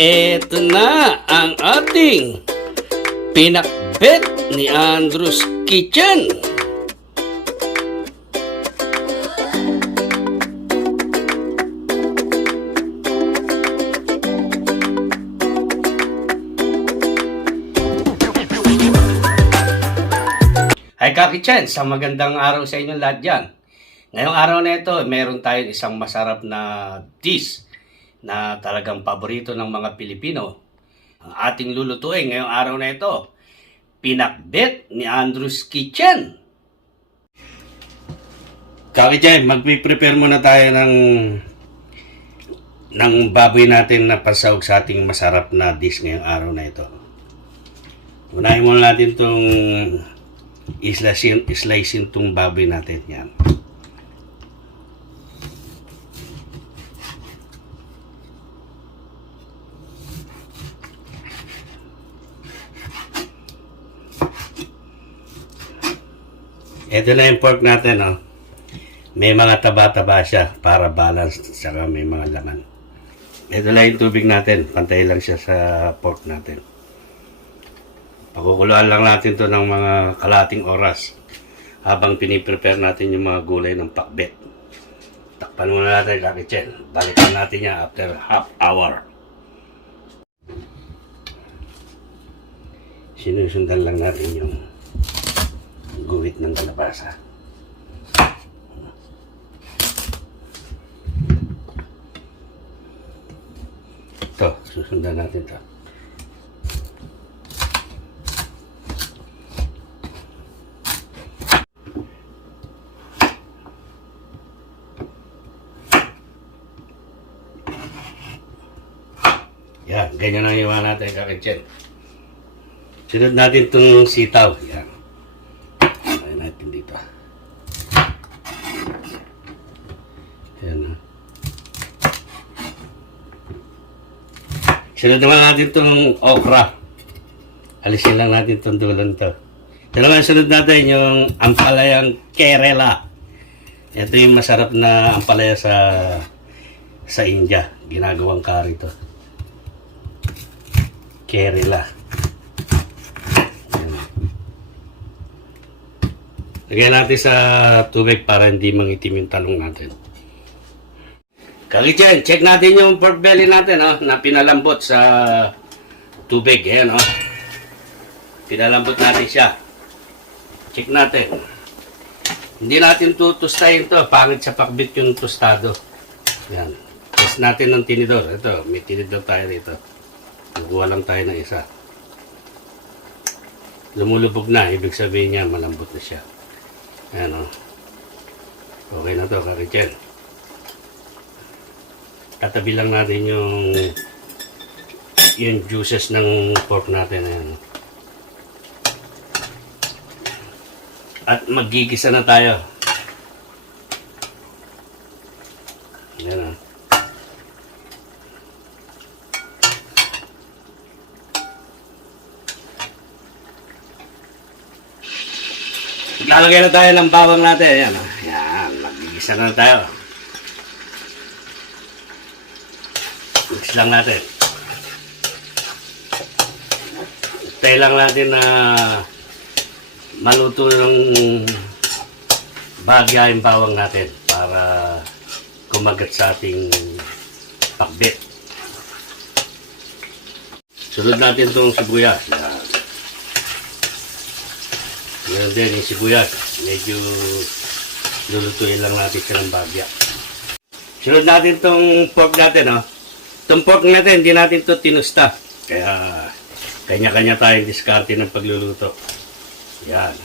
Eto na ang ating pinakbet ni Andrew's Kitchen. Hi Ka-Kitchen, sa magandang araw sa inyong lahat dyan. Ngayong araw na ito, meron tayong isang masarap na dish na talagang paborito ng mga Pilipino. Ang ating lulutuin ngayong araw na ito, pinakbet ni Andrew's Kitchen. Ka-Kitchen, mag-prepare muna tayo ng baboy natin na pasahog sa ating masarap na dish ngayong araw na ito. Unahin muna natin itong slice itong baboy natin. Yan. Ito na yung pork natin, oh. May mga taba-taba siya para balance, saka may mga laman. Ito lang yung tubig natin, pantay lang siya sa pork natin. Pakukuluan lang natin to ng mga kalating oras habang piniprepare natin yung mga gulay ng pakbet. Takpan muna natin, Ka-Kitchen. Balikan natin yan after half hour. Sinusundan lang natin yung guhit ng kalabasa. Ito, susundan natin ito. Yan, ganyan ang iwan natin, Ka-Kitchen. Sunod natin itong sitaw. Yan. Ayan natin dito. Yan. Sunod naman natin itong okra. Alisin lang natin itong dulan ito. Ito naman sunod natin yung ampalayang kerela. Ito yung masarap na ampalaya sa India. Ginagawang curry ito. Kerela. Lagyan natin sa tubig para hindi mangitim yung talong natin. Ka-Kitchen, check natin yung pork belly natin, oh, na pinalambot sa tubig. Ayan, oh. Pinalambot natin siya. Check natin. Hindi natin tutustahin to. Pangit sa pakbit yung tostado. Ayan. Test natin ng tinidor. Ito, may tinidor tayo rito. Nakuha lang tayo ng isa. Lumulubog na. Ibig sabihin niya, malambot na siya. Ayan, o. Okay na to, Ka-Kitchen. Tatabi lang natin yung juices ng pork natin. Ayan. At magigisa na tayo. Ayan, o. Lalagay na tayo ng bawang natin. Ayan, ayan, magigisa na tayo. Mix lang natin. Tayo lang natin na maluto ng bahagya yung bawang natin para kumagat sa ating pakbet. Sunod natin itong sibuyas. Ayan. Meron din yung sibuyas. Medyo lulutuin lang natin siya ng bagya. Sunod natin itong pork natin. Oh. Itong pork natin, hindi natin ito tinusta. Kaya kanya-kanya tayong diskarte ng pagluluto. Yan.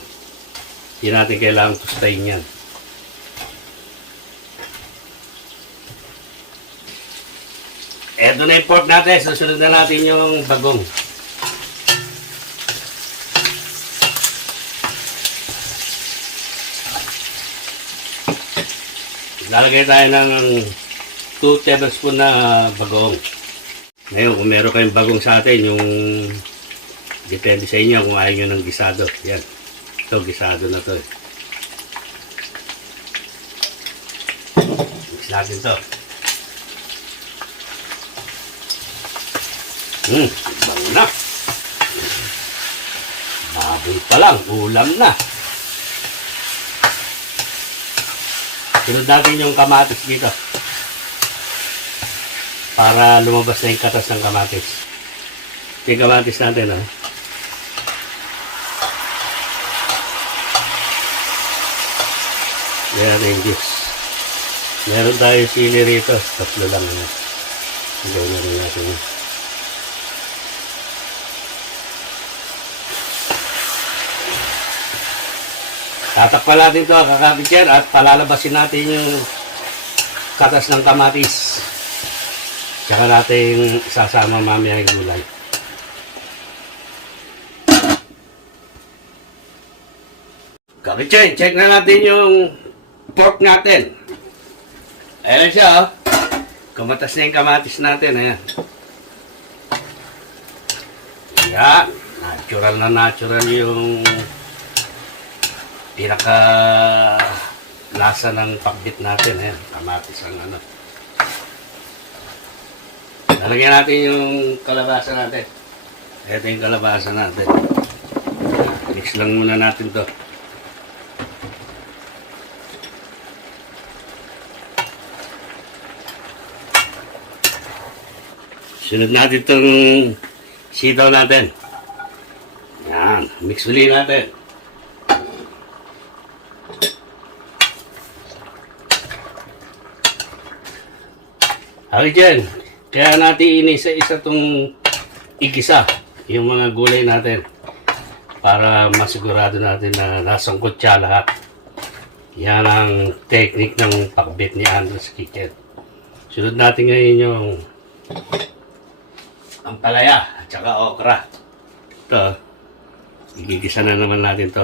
Hindi natin kailangang tustahin yan. Eto na yung pork natin. Susunod na natin yung bagong. Lalagay tayo ng 2 tablespoon na bagong. Ngayon, kung meron kayong bagong sa atin, yung depende sa inyo kung ayaw nyo ng gisado. Yan. Ito, gisado na to. Mix natin to. Bango na. Baboy pa lang, ulam na. Sunod natin yung kamatis dito. Para lumabas na yung katas ng kamatis. Yung kamatis natin, ha. Yan yung juice. Meron tayo sili rito. Tatlo lang. Gawin na rin natin yun. Tatakpan natin ito, kakapityan, at palalabasin natin yung katas ng kamatis. Tsaka natin sasama mamaya yung gulay. Kapityan, check na natin yung pork natin. Ayan siya, oh. Kumatas na yung kamatis natin, ayan. Yan. Natural yung pinaka lasa ng pakbit natin, ayan. Kamatis ang ano. Lalagyan natin yung kalabasa natin. Ito yung kalabasa natin. Mix lang muna natin to. Sunod natin itong sitaw natin. Yan. Mix ulit natin. Okay dyan. Kaya natin inisa-isa itong igisa. Yung mga gulay natin. Para masigurado natin na nasangkot siya lahat. Yan ang technique ng pakbit ni Andres Kitchen. Sunod natin ngayon yung ang palaya at saka okra. Ito, igigisa na naman natin to.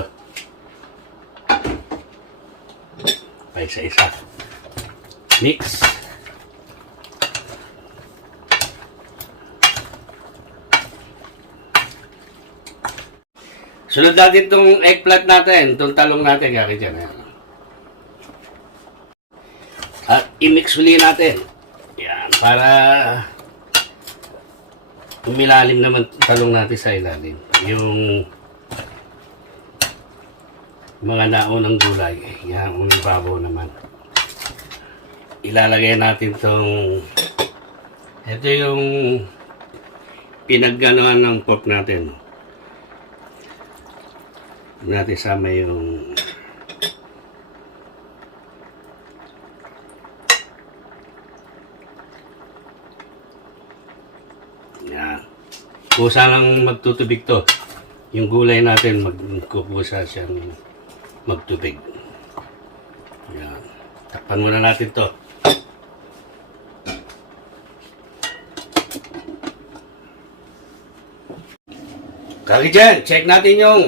Pa isa-isa. Mix. Sunod natin itong eggplant natin, itong talong natin, gagawin dyan. At i-mix ulit natin. Yan, para umilalim naman talong natin sa ilalim. Yung mga naunang gulay. Yan, ang babaw naman. Ilalagay natin itong ito yung pinagganoan ng pork natin. Natin sama yung yan. Kusa lang magtutubig to. Yung gulay natin magkukusa siyang magtubig. Yan. Takpan muna natin to. Kaya dyan, check natin yung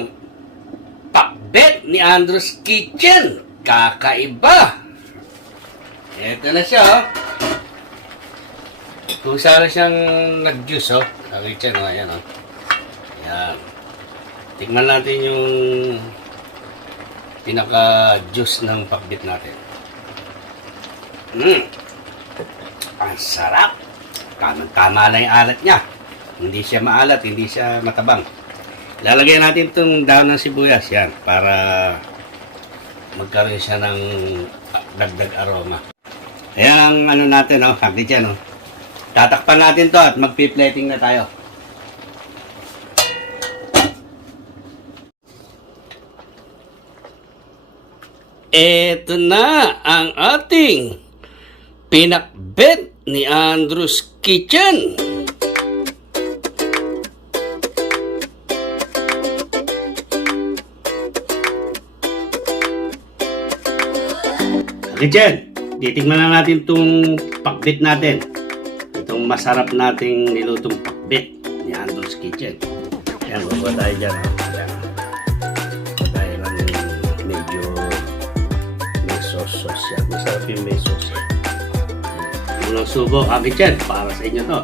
pakbet ni Andres Kitchen. Kakaiba. Ito na siya, oh. Kung saan siyang nag-juice, oh. Kakitchen, oh. Ayan, oh. Ayan. Tingnan natin yung pinaka-juice ng pakbet natin. Ang sarap. Tama lang yung alat niya. Hindi siya maalat, hindi siya matabang. Lalagyan natin itong dahon ng sibuyas, yan, para magkaroon siya ng dagdag aroma. Ayan ang ano natin, oh, hagdi dyan, oh. Tatakpan natin to at magpi-plating na tayo. Eto na ang ating pinakbet ni Andres Kitchen. Kitchen, titignan na natin itong pakbit natin. Itong masarap nating nilutong pakbit ni Andres Kitchen. Yan, bawa tayo dyan. Yan. Bawa tayo lang medyo may sauce yan. Masarap yung may sauce yan. Unang subo, Kitchen, para sa inyo to.